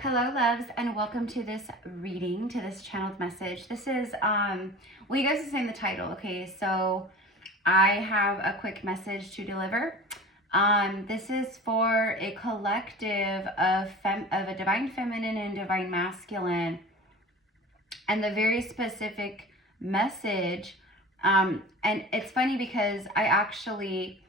Hello loves, and welcome to this reading, to this channeled message. This is, well, you guys are saying the title, okay? So I have a quick message to deliver. This is for a collective of a divine feminine and divine masculine, and the very specific message. And it's funny because I actually,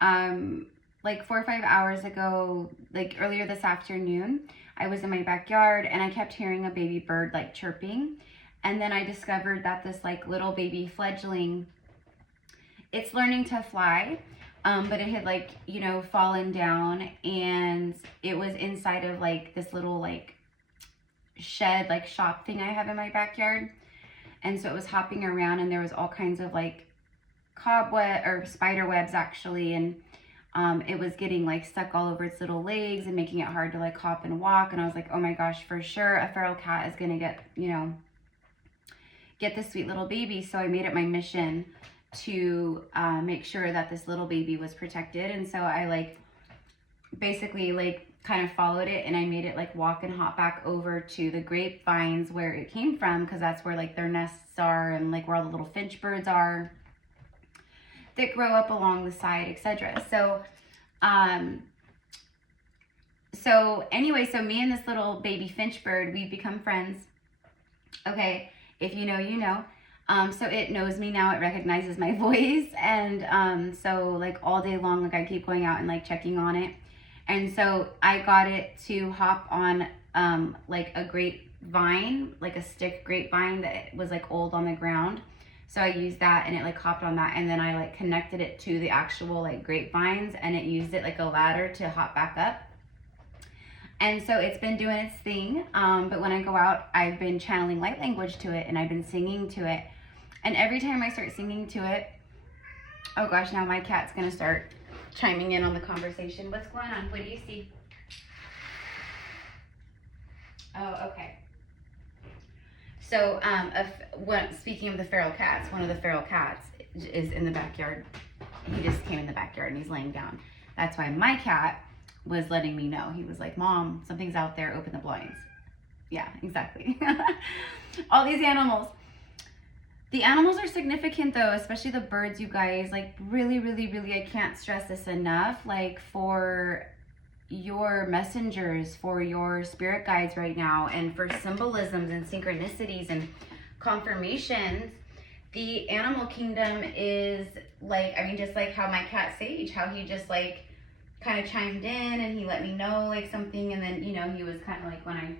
like 4 or 5 hours ago, like earlier this afternoon, I was in my backyard and I kept hearing a baby bird like chirping. And then I discovered that this like little baby fledgling, it's learning to fly, but it had like, you know, fallen down, and it was inside of like this little like shed, like shop thing I have in my backyard. And so it was hopping around, and there was all kinds of like cobweb or spider webs actually, and it was getting like stuck all over its little legs and making it hard to like hop and walk. And I was like, oh my gosh, for sure a feral cat is gonna get, you know, get this sweet little baby. So I made it my mission to make sure that this little baby was protected. And so I like basically like kind of followed it, and I made it like walk and hop back over to the grapevines where it came from, because that's where like their nests are and like where all the little finch birds are that grow up along the side, etc. So anyway, so me and this little baby finch bird, we've become friends. Okay, if you know, you know. So it knows me now, it recognizes my voice, and so like all day long, like I keep going out and like checking on it. And so I got it to hop on like a grapevine, like a stick grapevine that was like old on the ground. So I used that, and it like hopped on that, and then I like connected it to the actual like grapevines, and it used it like a ladder to hop back up. And so it's been doing its thing. But when I go out, I've been channeling light language to it, and I've been singing to it. And every time I start singing to it, oh gosh, now my cat's gonna start chiming in on the conversation. What's going on? What do you see? Oh, okay. So, speaking of the feral cats, one of the feral cats is in the backyard. He just came in the backyard and he's laying down. That's why my cat was letting me know. He was like, Mom, something's out there, open the blinds. Yeah, exactly. All these animals. The animals are significant though, especially the birds, you guys. Like really, really, really, I can't stress this enough. Like for your messengers, for your spirit guides right now, and for symbolisms and synchronicities and confirmations, the animal kingdom is like, I mean, just like how my cat Sage, how he just like kind of chimed in and he let me know like something, and then, you know, he was kind of like, when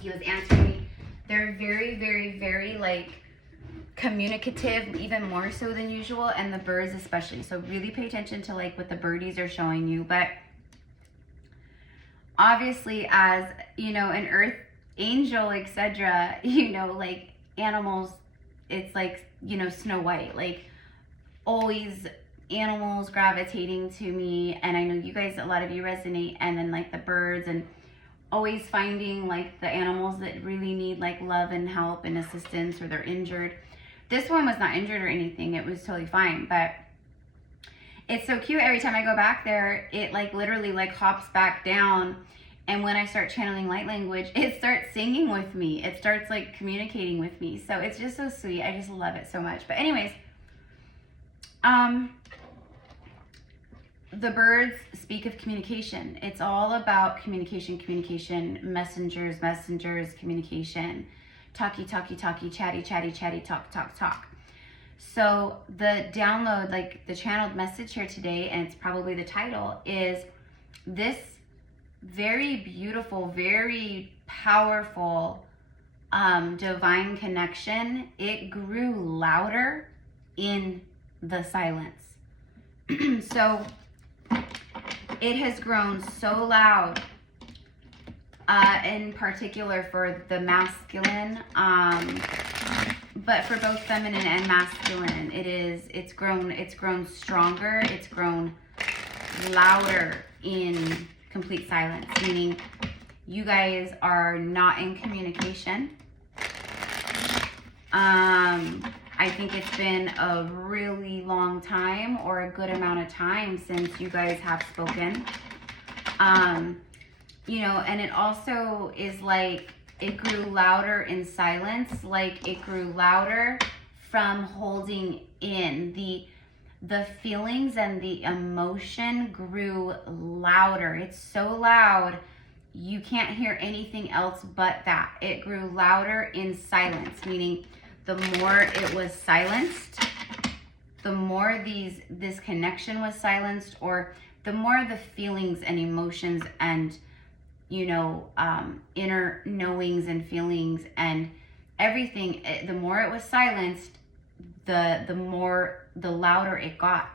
he was answering me, they're very, very, very like communicative, even more so than usual, and the birds especially. So really pay attention to like what the birdies are showing you. But obviously, as you know, an earth angel, etc., you know, like animals, it's like, you know, Snow White, like always animals gravitating to me. And I know you guys, a lot of you resonate. And then like the birds, and always finding like the animals that really need like love and help and assistance, or they're injured. This one was not injured or anything, it was totally fine. But it's so cute, every time I go back there, it like literally like hops back down, and when I start channeling light language, it starts singing with me. It starts like communicating with me. So it's just so sweet. I just love it so much. But anyways, the birds speak of communication. It's all about communication, communication, messengers, communication, talky, chatty, talk, talk. So the download, like the channeled message here today, and it's probably the title, is this very beautiful, very powerful divine connection. It grew louder in the silence. So it has grown so loud, in particular for the masculine, but for both feminine and masculine, it's grown stronger, it's grown louder in complete silence, meaning you guys are not in communication. I think it's been a really long time, or a good amount of time, since you guys have spoken. you know, and it also is like, it grew louder in silence, like it grew louder from holding in the feelings, and the emotion grew louder. It's so loud, you can't hear anything else but that. It grew louder in silence, meaning the more it was silenced, the more this connection was silenced, or the more the feelings and emotions and, you know, inner knowings and feelings and everything, the more it was silenced, the louder it got.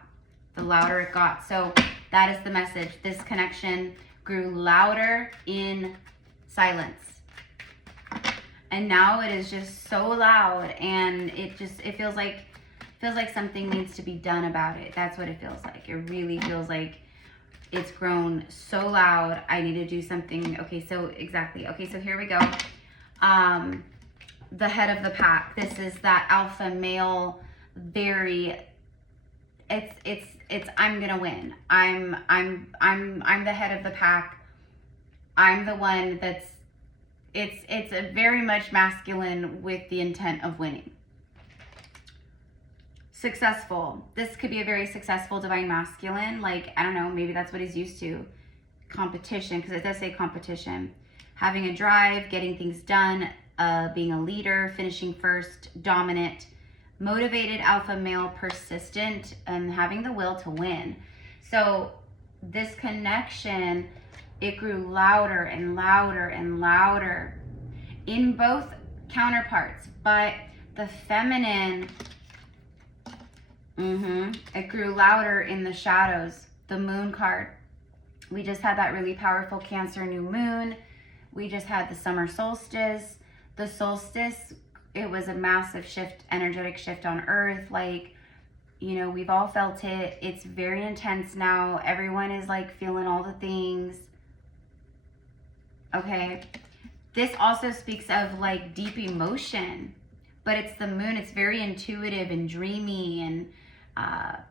The louder it got. So that is the message. This connection grew louder in silence. And now it is just so loud, and it feels like something needs to be done about it. That's what it feels like. It really feels like it's grown so loud. I need to do something. Okay, so exactly. Okay, so here we go. The head of the pack. This is that alpha male, very, it's I'm gonna win. I'm the head of the pack. I'm the one that's, it's a very much masculine with the intent of winning. Successful. This could be a very successful divine masculine. Like, I don't know, maybe that's what he's used to. Competition, because it does say competition. Having a drive, getting things done, being a leader, finishing first, dominant, motivated alpha male, persistent, and having the will to win. So this connection, it grew louder and louder and louder in both counterparts, but the feminine, it grew louder in the shadows. The moon card. We just had that really powerful Cancer new moon. We just had the summer solstice. The solstice, it was a massive shift, energetic shift on Earth. Like, you know, we've all felt it. It's very intense now. Everyone is like feeling all the things. Okay. This also speaks of like deep emotion, but it's the moon. It's very intuitive and dreamy, and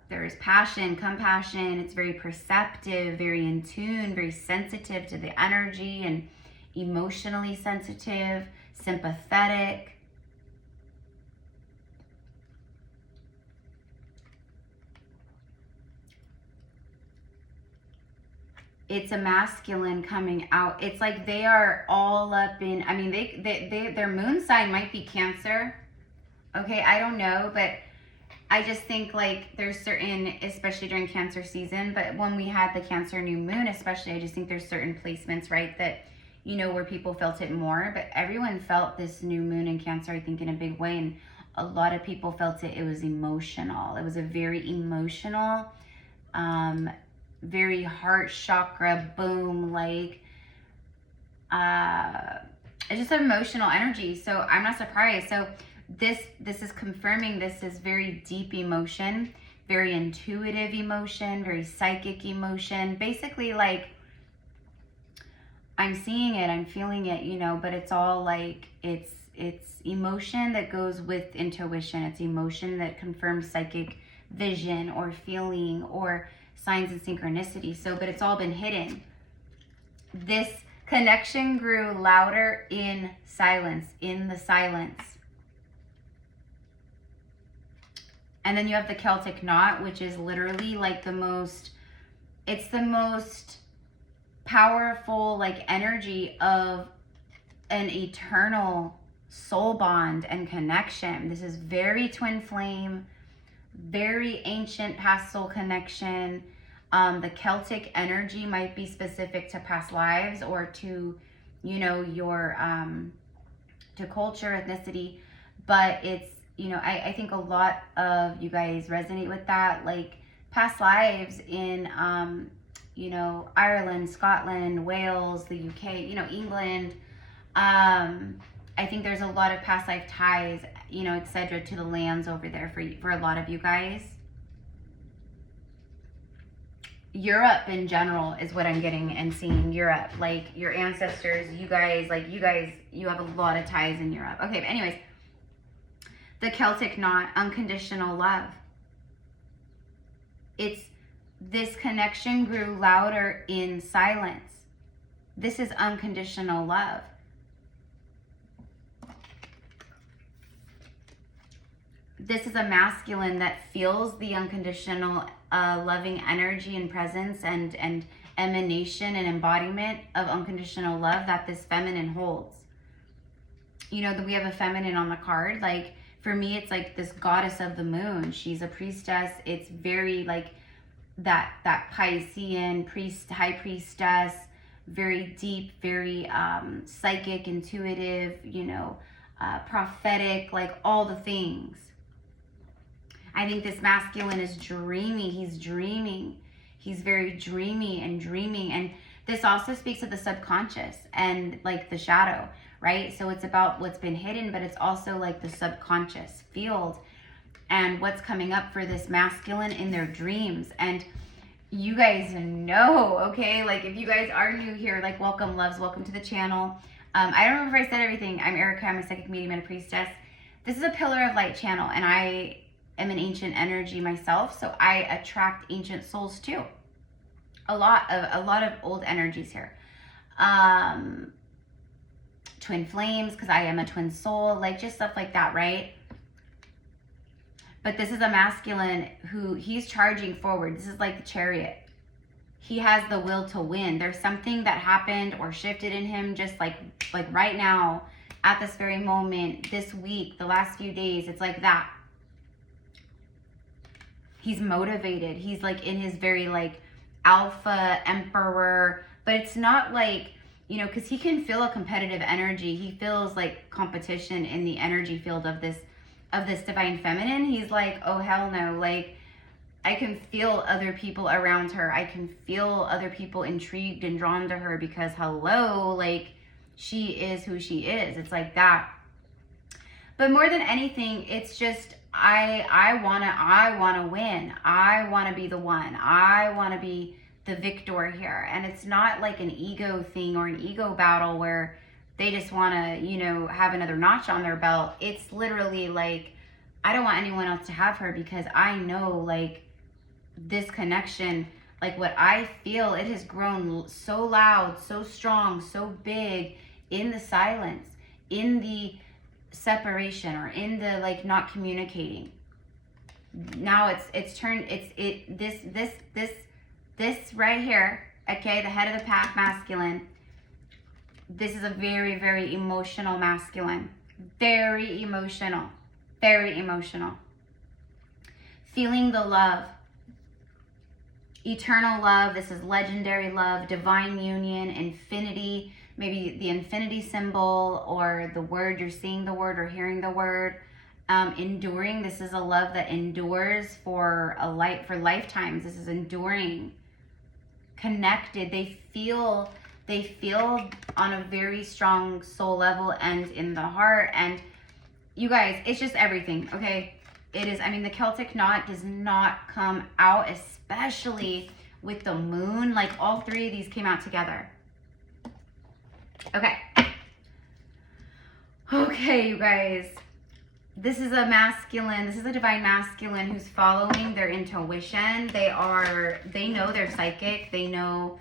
there is passion, compassion. It's very perceptive, very in tune, very sensitive to the energy, and emotionally sensitive, sympathetic. It's a masculine coming out. It's like they are all up in, I mean, their moon sign might be Cancer. Okay, I don't know, but I just think like there's certain, especially during Cancer season, but when we had the Cancer new moon especially, I just think there's certain placements, right, that, you know, where people felt it more, but everyone felt this new moon in Cancer, I think, in a big way, and a lot of people felt it. It was emotional. It was a very emotional, very heart chakra boom, like, it's just an emotional energy. So I'm not surprised. So this is confirming this is very deep emotion, very intuitive emotion, very psychic emotion. Basically, like, I'm seeing it, I'm feeling it, you know, but it's all like, it's emotion that goes with intuition. It's emotion that confirms psychic vision or feeling or signs and synchronicity. So, but it's all been hidden. This connection grew louder in silence, in the silence. And then you have the Celtic knot, which is literally like it's the most powerful like energy of an eternal soul bond and connection. This is very twin flame, very ancient past soul connection. The Celtic energy might be specific to past lives or to, you know, your to culture, ethnicity, but it's, you know, I think a lot of you guys resonate with that, like past lives in, you know, Ireland, Scotland, Wales, the UK, you know, England. I think there's a lot of past life ties, you know, etc. to the lands over there for a lot of you guys. Europe in general is what I'm getting and seeing. Europe, like your ancestors, you guys, you have a lot of ties in Europe. Okay, but anyways, the Celtic knot, unconditional love. It's this connection grew louder in silence. This is unconditional love. This is a masculine that feels the unconditional loving energy and presence and emanation and embodiment of unconditional love that this feminine holds. You know, that we have a feminine on the card. Like, for me, it's like this goddess of the moon. She's a priestess. It's very like that Piscean high priestess, very deep, very psychic, intuitive, you know, prophetic, like all the things. I think this masculine is dreamy. He's dreaming. He's very dreamy and dreaming. And this also speaks of the subconscious and like the shadow, right? So it's about what's been hidden, but it's also like the subconscious field and what's coming up for this masculine in their dreams. And you guys know, okay? Like, if you guys are new here, like, welcome, loves, welcome to the channel. I don't remember if I said everything. I'm Erica. I'm a psychic medium and a priestess. This is a pillar of light channel, and I am an ancient energy myself, so I attract ancient souls too. A lot of old energies here. Twin flames, because I am a twin soul, like just stuff like that, right? But this is a masculine who he's charging forward. This is like the Chariot. He has the will to win. There's something that happened or shifted in him just like right now, at this very moment, this week, the last few days. It's like that. He's motivated. He's like in his very like alpha emperor, but it's not like, you know, because he can feel a competitive energy. He feels like competition in the energy field of this divine feminine. He's like, oh hell no, like I can feel other people around her. I can feel other people intrigued and drawn to her because hello, like she is who she is. It's like that. But more than anything, it's just I wanna win. I wanna be the one. I wanna be the victor here. And it's not like an ego thing or an ego battle where they just wanna, you know, have another notch on their belt. It's literally like, I don't want anyone else to have her because I know like this connection, like what I feel, it has grown so loud, so strong, so big in the silence, in the separation, or in the like not communicating. Now it's turned, this right here, okay, the head of the pack masculine. This is a very, very emotional masculine. Very emotional. Very emotional. Feeling the love. Eternal love. This is legendary love, divine union, infinity. Maybe the infinity symbol or the word, you're seeing the word or hearing the word. Enduring. This is a love that endures for lifetimes. This is enduring. Connected. They feel on a very strong soul level and in the heart. And you guys, it's just everything, okay? It is, I mean, the Celtic knot does not come out, especially with the moon. Like all three of these came out together. Okay. Okay, you guys. This is a masculine, this is a divine masculine who's following their intuition. They know they're psychic. They know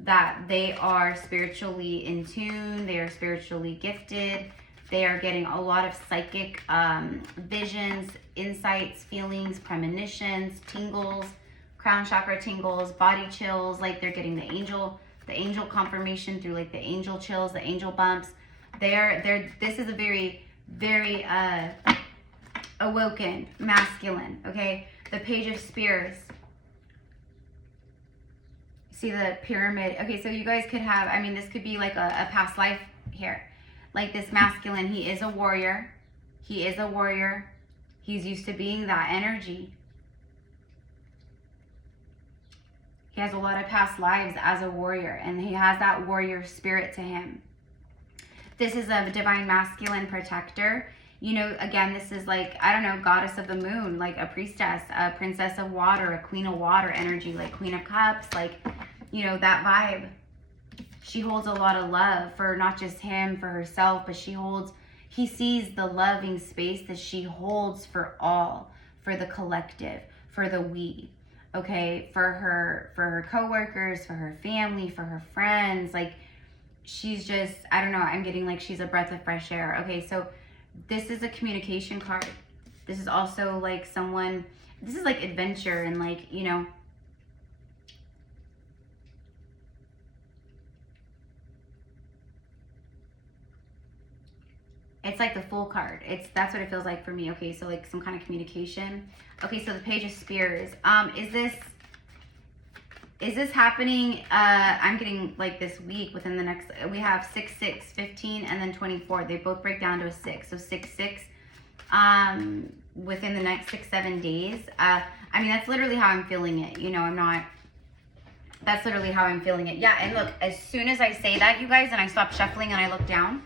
that they are spiritually in tune. They are spiritually gifted. They are getting a lot of psychic visions, insights, feelings, premonitions, tingles, crown chakra tingles, body chills. Like they're getting the angel confirmation through like the angel chills, the angel bumps. This is a very, very awoken masculine, okay? The Page of Spears. See the pyramid. Okay, so you guys could have, I mean, this could be like a past life here. Like this masculine, he is a warrior. He is a warrior. He's used to being that energy. He has a lot of past lives as a warrior, and he has that warrior spirit to him. This is a divine masculine protector. You know, again, this is like, I don't know, goddess of the moon, like a priestess, a princess of water, a queen of water energy, like Queen of Cups, like, you know, that vibe. She holds a lot of love for not just him, for herself, but he sees the loving space that she holds for all, for the collective, for the we, okay, for her coworkers, for her family, for her friends. Like she's just, I don't know, I'm getting like she's a breath of fresh air. Okay, so this is a communication card. This is also like someone, this is like adventure and like, you know, it's like the Fool card. That's what it feels like for me. Okay, so like some kind of communication. Okay, so the Page of Spears. Is this happening? I'm getting like this week within the next, we have 6, 6, 15, and then 24. They both break down to a 6. So 6, 6, within the next 6, 7 days. I mean, that's literally how I'm feeling it. You know, that's literally how I'm feeling it. Yeah, and look, as soon as I say that, you guys, and I stop shuffling and I look down,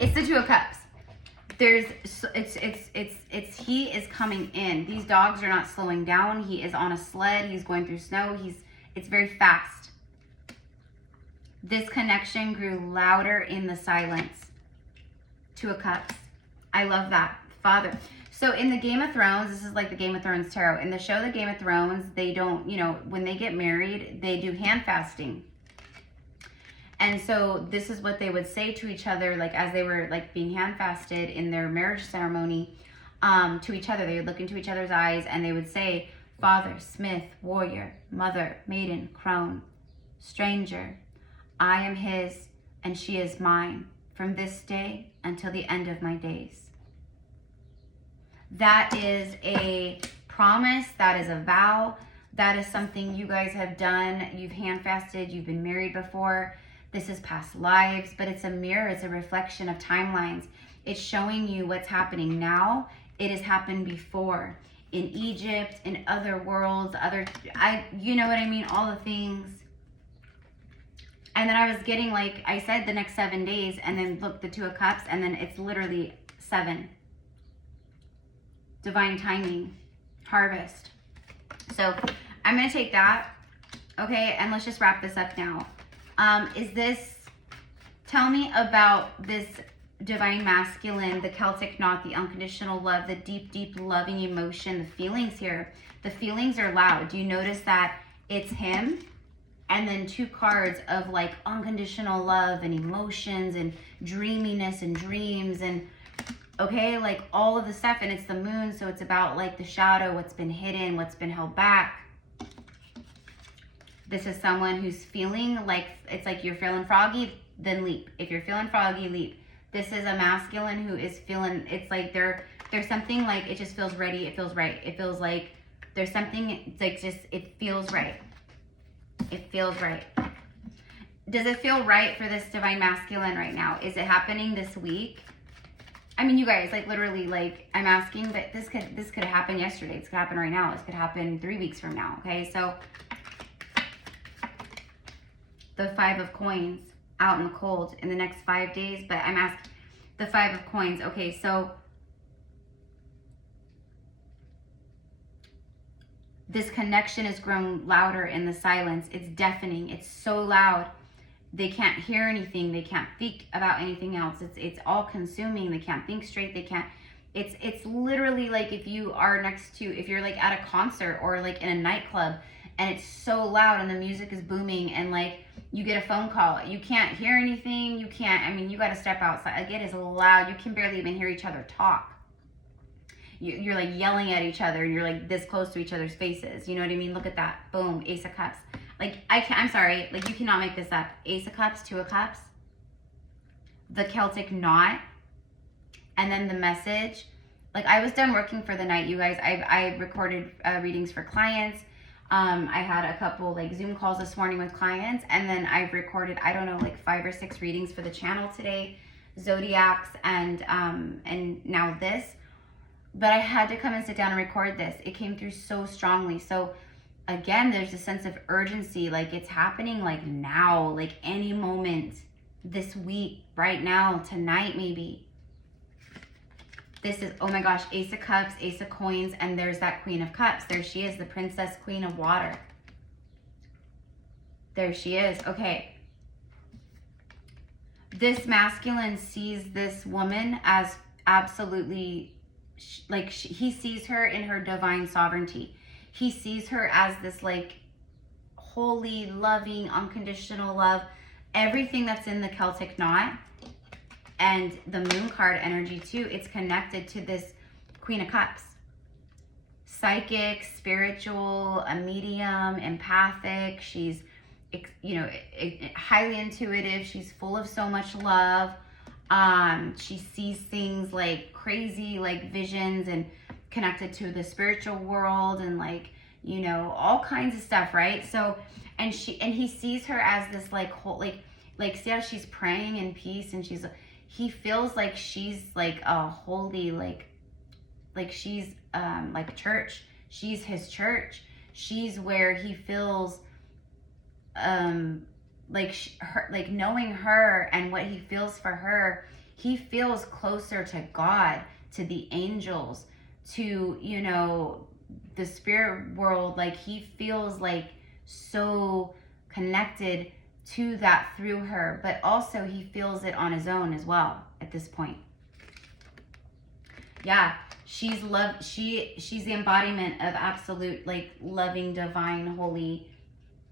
it's the Two of Cups. He is coming in. These dogs are not slowing down. He is on a sled. He's going through snow. It's very fast. This connection grew louder in the silence. Two of Cups. I love that. Father. So in the Game of Thrones, this is like the Game of Thrones tarot. In the show, the Game of Thrones, they don't, you know, when they get married, they do hand fasting. And so this is what they would say to each other, like as they were like being hand fasted in their marriage ceremony, to each other. They would look into each other's eyes and they would say, Father, Smith, warrior, mother, maiden, crone, stranger, I am his and she is mine from this day until the end of my days. That is a promise. That is a vow. That is something you guys have done. You've hand fasted. You've been married before. This is past lives, but it's a mirror. It's a reflection of timelines. It's showing you what's happening now. It has happened before in Egypt, in other worlds, you know what I mean? All the things. And then I was getting, like I said, the next 7 days, and then look, the Two of Cups, and then it's literally 7. Divine timing, harvest. So I'm going to take that. Okay, and let's just wrap this up now. Tell me about this divine masculine, the Celtic knot, the unconditional love, the deep, deep loving emotion, the feelings here. The feelings are loud. Do you notice that it's him? And then 2 cards of like unconditional love and emotions and dreaminess and dreams and, okay, like all of the stuff. And it's the moon, so it's about like the shadow, what's been hidden, what's been held back. This is someone who's feeling like, it's like you're feeling froggy, then leap. If you're feeling froggy, leap. This is a masculine who is feeling, it's like there's something like, it just feels ready, it feels right. It feels like there's something, it's like just, it feels right. It feels right. Does it feel right for this divine masculine right now? Is it happening this week? I mean, you guys, like literally, like I'm asking, but this could have happened yesterday. This could happen right now. This could happen 3 weeks from now. Okay, so the 5 of coins out in the cold in the next 5 days, but I'm asking the 5 of coins. Okay, so this connection has grown louder in the silence. It's deafening. It's so loud. They can't hear anything. They can't think about anything else. It's all consuming. They can't think straight. They can't. It's literally like if you are next to, if you're like at a concert or like in a nightclub and it's so loud and the music is booming and like you get a phone call. You can't hear anything. You can't, I mean, you got to step outside. Like it is loud. You can barely even hear each other talk. You're like yelling at each other and you're like this close to each other's faces. You know what I mean? Look at that. Boom. Ace of Cups. Like I'm sorry. Like you cannot make this up. Ace of Cups, 2 of Cups, the Celtic knot, and then the message. Like I was done working for the night, you guys. I recorded readings for clients. I had a couple like Zoom calls this morning with clients, and then I've recorded, I don't know, like 5 or 6 readings for the channel today, zodiacs, and now this. But I had to come and sit down and record this. It came through so strongly. So again, there's a sense of urgency, like it's happening like now, like any moment this week, right now, tonight maybe. This is, oh my gosh, Ace of Cups, Ace of Coins, and there's that Queen of Cups. There she is, the Princess, Queen of Water. There she is. Okay. This masculine sees this woman as absolutely, like he sees her in her divine sovereignty. He sees her as this like holy, loving, unconditional love. everything that's in the Celtic knot and the moon card energy too, it's connected to this Queen of Cups. Psychic, spiritual, a medium, empathic. She's, you know, highly intuitive. She's full of so much love. She sees things like crazy, like visions, and connected to the spiritual world, and like, you know, all kinds of stuff, right? So, and he sees her as this like whole, like see how she's praying in peace, and he feels like she's like a holy, like she's like church. She's his church. She's where he feels like knowing her and what he feels for her. He feels closer to God, to the angels, to, you know, the spirit world. Like he feels like so connected to that through her, but also he feels it on his own as well at this point. Yeah, she's the embodiment of absolute, like, loving, divine, holy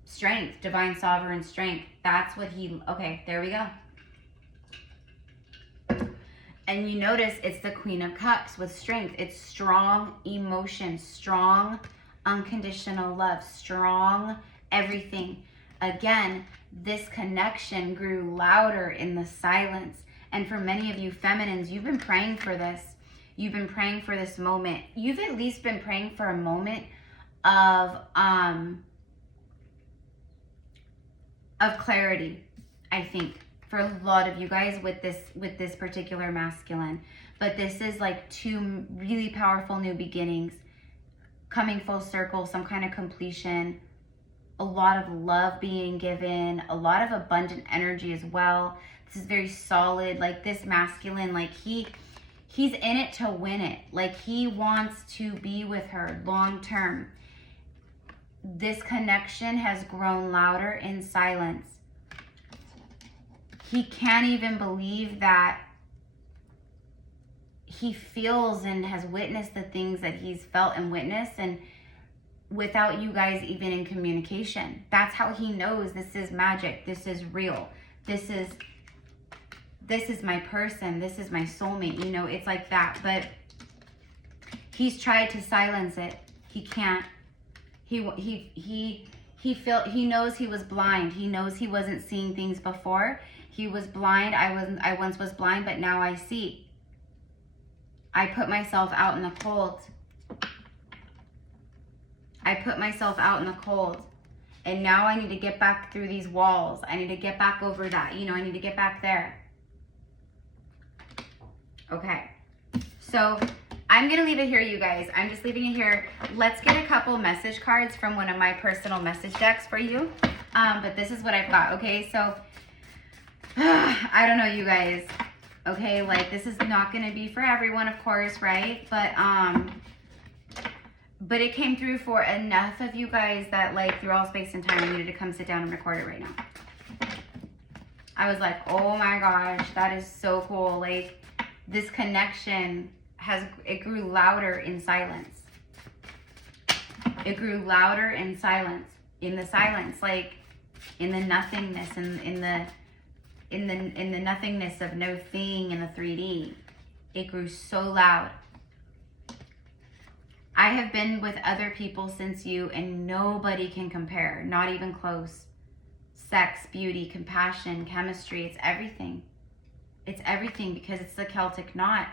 strength, divine sovereign strength. That's what okay, there we go. And you notice it's the Queen of Cups with strength. It's strong emotion, strong unconditional love, strong everything. Again, this connection grew louder in the silence. And for many of you feminines, you've been praying for this. You've been praying for this moment. You've at least been praying for a moment of clarity, I think, for a lot of you guys with this particular masculine. But this is like two really powerful new beginnings coming full circle, some kind of completion, a lot of love being given, a lot of abundant energy as well. This is very solid. Like this masculine, like he's in it to win it. Like he wants to be with her long term. This connection has grown louder in silence. He can't even believe that he feels and has witnessed the things that he's felt and witnessed, and without you guys even in communication. That's how he knows this is magic. This is real. This is my person. This is my soulmate. You know, it's like that. But he's tried to silence it. He can't. He knows he was blind. He knows he wasn't seeing things before. He was blind. I once was blind, but now I see. I put myself out in the cold. I put myself out in the cold. And now I need to get back through these walls. I need to get back over that. You know, I need to get back there. Okay. So I'm going to leave it here, you guys. I'm just leaving it here. Let's get a couple message cards from one of my personal message decks for you. But this is what I've got. Okay. So I don't know, you guys. Okay. Like this is not going to be for everyone, of course. Right. But it came through for enough of you guys that like through all space and time I needed to come sit down and record it right now. I was like, oh my gosh, that is so cool. Like this connection it grew louder in silence. It grew louder in silence. In the silence, like in the nothingness, in the nothingness of no thing in the 3D. It grew so loud. I have been with other people since you, and nobody can compare, not even close. Sex, beauty, compassion, chemistry, it's everything. It's everything because it's the Celtic knot.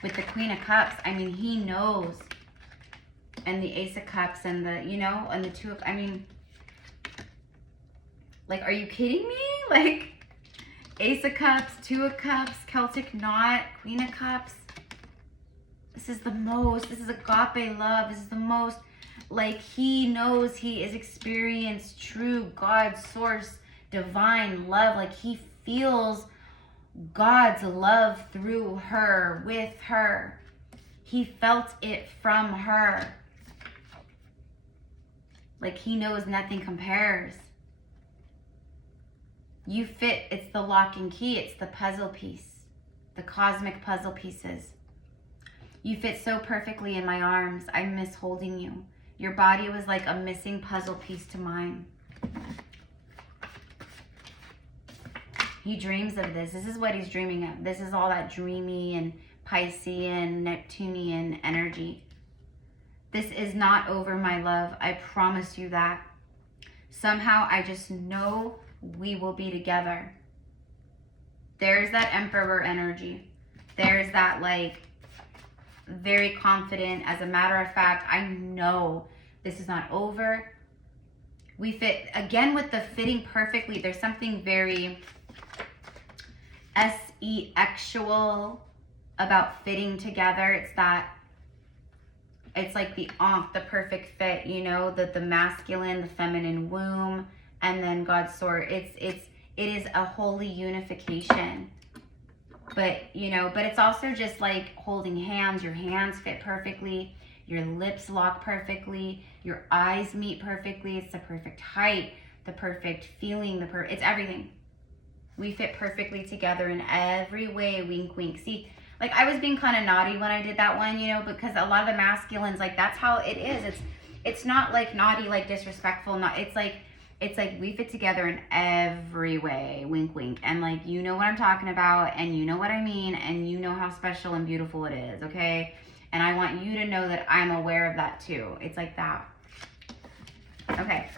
With the Queen of Cups, I mean, he knows. And the Ace of Cups and the, you know, and the Two of, I mean, like, are you kidding me? Like, Ace of Cups, Two of Cups, Celtic knot, Queen of Cups. This is agape love. This is the most, like, he knows he is experienced true God source, divine love. Like, he feels God's love through her, with her. He felt it from her. Like, he knows nothing compares. You fit, it's the lock and key. It's the puzzle piece, the cosmic puzzle pieces. You fit so perfectly in my arms. I miss holding you. Your body was like a missing puzzle piece to mine. He dreams of this. This is what he's dreaming of. This is all that dreamy and Piscean, Neptunian energy. This is not over, my love. I promise you that. Somehow I just know we will be together. There's that Emperor energy. There's that like very confident. As a matter of fact, I know this is not over. We fit again with the fitting perfectly. There's something very sexual about fitting together. It's that, it's like the perfect fit, you know, the masculine, the feminine womb, and then God's sword. It is a holy unification. But, you know, but it's also just like holding hands. Your hands fit perfectly. Your lips lock perfectly. Your eyes meet perfectly. It's the perfect height, the perfect feeling, it's everything. We fit perfectly together in every way. Wink, wink. See, like I was being kind of naughty when I did that one, you know, because a lot of the masculines, like that's how it is. It's not like naughty, like disrespectful. Not. It's like we fit together in every way. Wink, wink. And like, you know what I'm talking about, and you know what I mean, and you know how special and beautiful it is, okay? And I want you to know that I'm aware of that too. It's like that. Okay.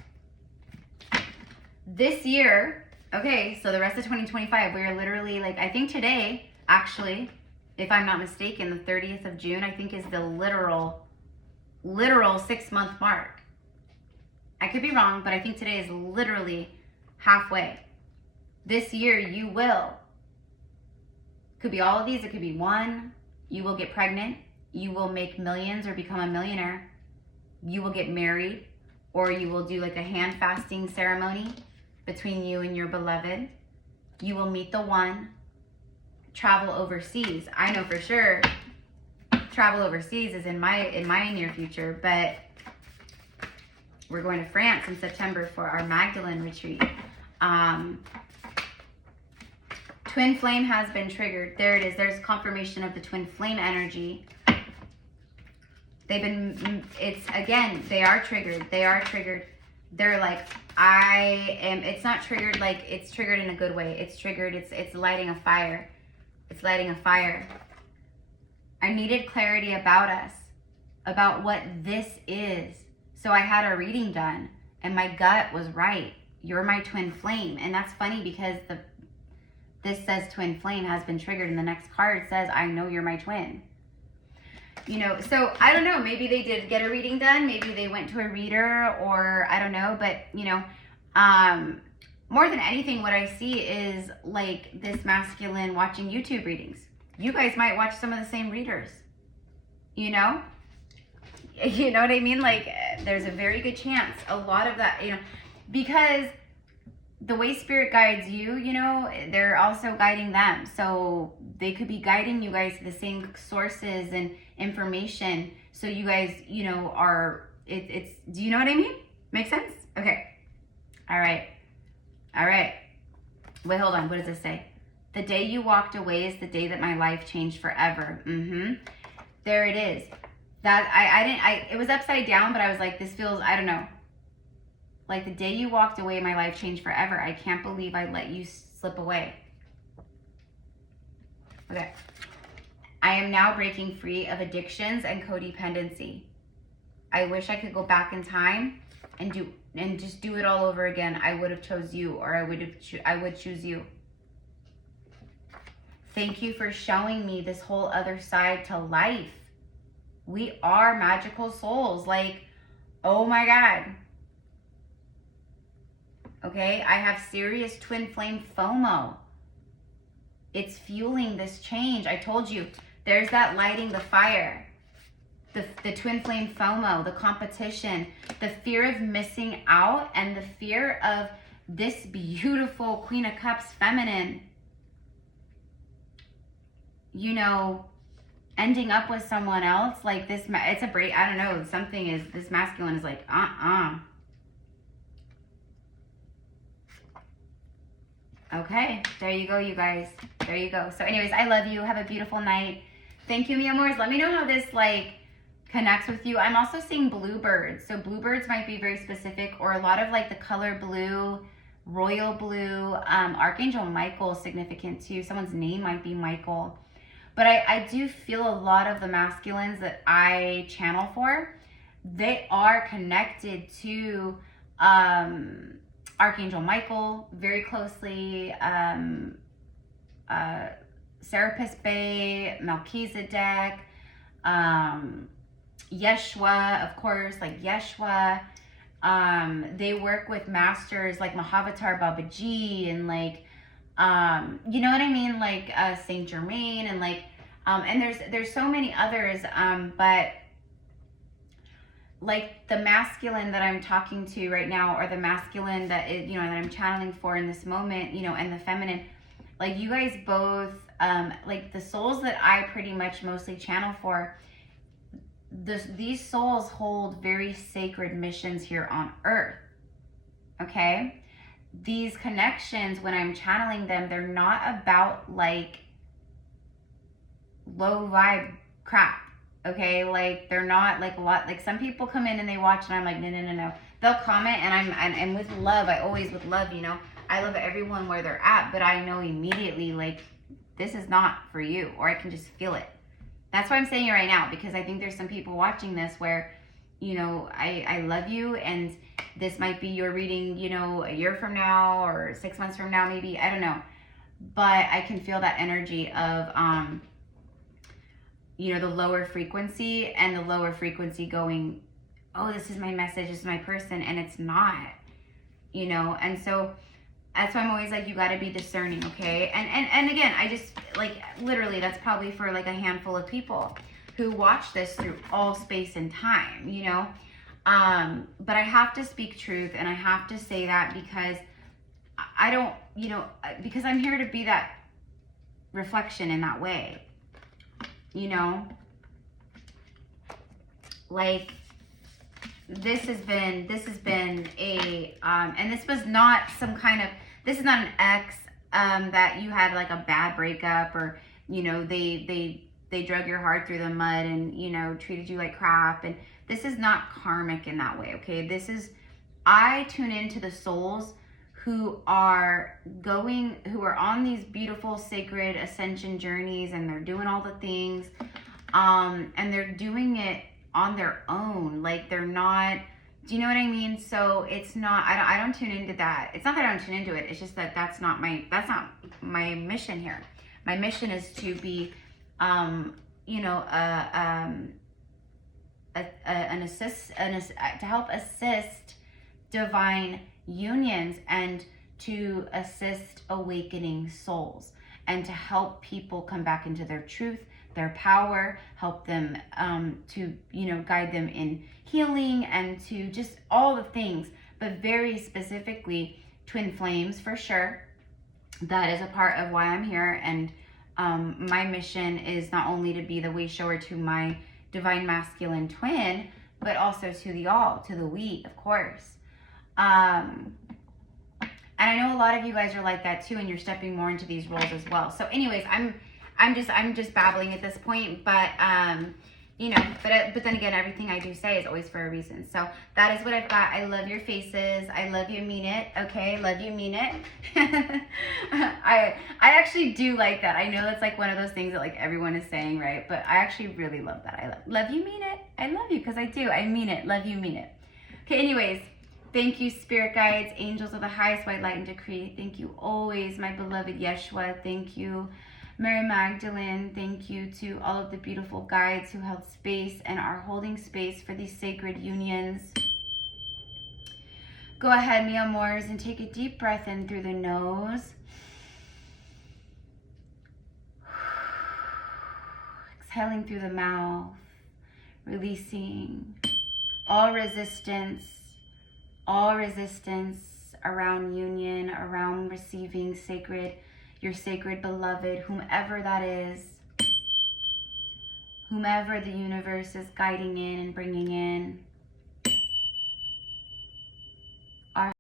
This year, okay, so the rest of 2025, we're literally like, I think today, actually, if I'm not mistaken, the 30th of June, I think is the literal 6-month mark. I could be wrong, but I think today is literally halfway. This year, you will. Could be all of these. It could be one. You will get pregnant. You will make millions or become a millionaire. You will get married, or you will do like a hand fasting ceremony between you and your beloved. You will meet the one. Travel overseas. I know for sure travel overseas is in my near future, but we're going to France in September for our Magdalene retreat. Twin flame has been triggered. There it is. There's confirmation of the twin flame energy. They are triggered. They are triggered. They're like, it's not triggered like it's triggered in a good way. It's triggered. It's lighting a fire. It's lighting a fire. I needed clarity about us, about what this is. So I had a reading done and my gut was right. You're my twin flame. And that's funny because this says twin flame has been triggered, and the next card says, I know you're my twin. You know, so I don't know, maybe they did get a reading done. Maybe they went to a reader, or I don't know, but you know, more than anything, what I see is like this masculine watching YouTube readings. You guys might watch some of the same readers, you know? You know what I mean? Like there's a very good chance, a lot of that, you know, because the way spirit guides you, you know, they're also guiding them. So they could be guiding you guys to the same sources and information. So you guys, you know, it's, do you know what I mean? Make sense? Okay. All right. All right. Wait, hold on. What does this say? The day you walked away is the day that my life changed forever. There it is. That it was upside down, but I was like, this feels, I don't know. Like the day you walked away, my life changed forever. I can't believe I let you slip away. Okay. I am now breaking free of addictions and codependency. I wish I could go back in time and just do it all over again. I would have chose you, or I would choose you. Thank you for showing me this whole other side to life. We are magical souls. Like, oh my God. Okay, I have serious twin flame FOMO. It's fueling this change. I told you, there's that lighting the fire. The twin flame FOMO, the competition, the fear of missing out, and the fear of this beautiful Queen of Cups feminine, you know, ending up with someone else. Like this, it's a break. I don't know, something is, this masculine is like, Okay, there you go, you guys. There you go. So anyways, I love you. Have a beautiful night. Thank you, mi amors. Let me know how this like connects with you. I'm also seeing bluebirds. So bluebirds might be very specific, or a lot of like the color blue, royal blue. Archangel Michael is significant too. Someone's name might be Michael. But I do feel a lot of the masculines that I channel for, they are connected to Archangel Michael very closely, Serapis Bey, Melchizedek, Yeshua, of course, like Yeshua. They work with masters like Mahavatar Babaji and like, you know what I mean? Like Saint Germain and like, and there's so many others, but like the masculine that I'm talking to right now, or the masculine that is, you know, that I'm channeling for in this moment, you know, and the feminine, like you guys both, like the souls that I pretty much mostly channel for, these souls hold very sacred missions here on earth. Okay, these connections, when I'm channeling them, they're not about like low vibe crap. Okay, like they're not like a lot, like some people come in and they watch and I'm like, no. They'll comment and with love, I always with love, you know, I love everyone where they're at, but I know immediately like this is not for you, or I can just feel it. That's why I'm saying it right now, because I think there's some people watching this where, you know, I love you and this might be your reading, you know, a year from now or 6 months from now, maybe, I don't know. But I can feel that energy of, you know, the lower frequency, and the lower frequency going, oh, this is my message, this is my person, and it's not, you know. And so that's why I'm always like, you got to be discerning, okay? And again, I just, like, literally, that's probably for like a handful of people who watch this through all space and time, you know. But I have to speak truth, and I have to say that because I don't, you know, because I'm here to be that reflection in that way. You know, like this has been a, and this was not some kind of, this is not an ex, that you had like a bad breakup, or, you know, they drug your heart through the mud and, you know, treated you like crap. And this is not karmic in that way. Okay. This is, I tune into the souls who are on these beautiful sacred ascension journeys, and they're doing all the things, and they're doing it on their own. Like they're not, do you know what I mean? So it's not, I don't tune into that. It's not that I don't tune into it. It's just that that's not my mission here. My mission is to be, you know, to help assist divine unions, and to assist awakening souls, and to help people come back into their truth, their power, help them to, you know, guide them in healing, and to just all the things, but very specifically twin flames for sure. That is a part of why I'm here. And my mission is not only to be the way shower to my divine masculine twin, but also to the all, to the we, of course. And I know a lot of you guys are like that too, and you're stepping more into these roles as well. So anyways, I'm just babbling at this point, but you know, but then again, everything I do say is always for a reason. So that is what I've got. I love your faces. I love you, mean it. Okay, love you, mean it. I actually do like that. I know that's like one of those things that like everyone is saying, right? But I actually really love that. I love you, mean it. I love you because I do. I mean it. Love you, mean it. Okay, anyways. Thank you, spirit guides, angels of the highest white light and decree. Thank you always, my beloved Yeshua. Thank you, Mary Magdalene. Thank you to all of the beautiful guides who held space and are holding space for these sacred unions. Go ahead, mi amors, and take a deep breath in through the nose. Exhaling through the mouth, releasing all resistance around union, around receiving your sacred beloved, whomever that is, whomever the universe is guiding in and bringing in.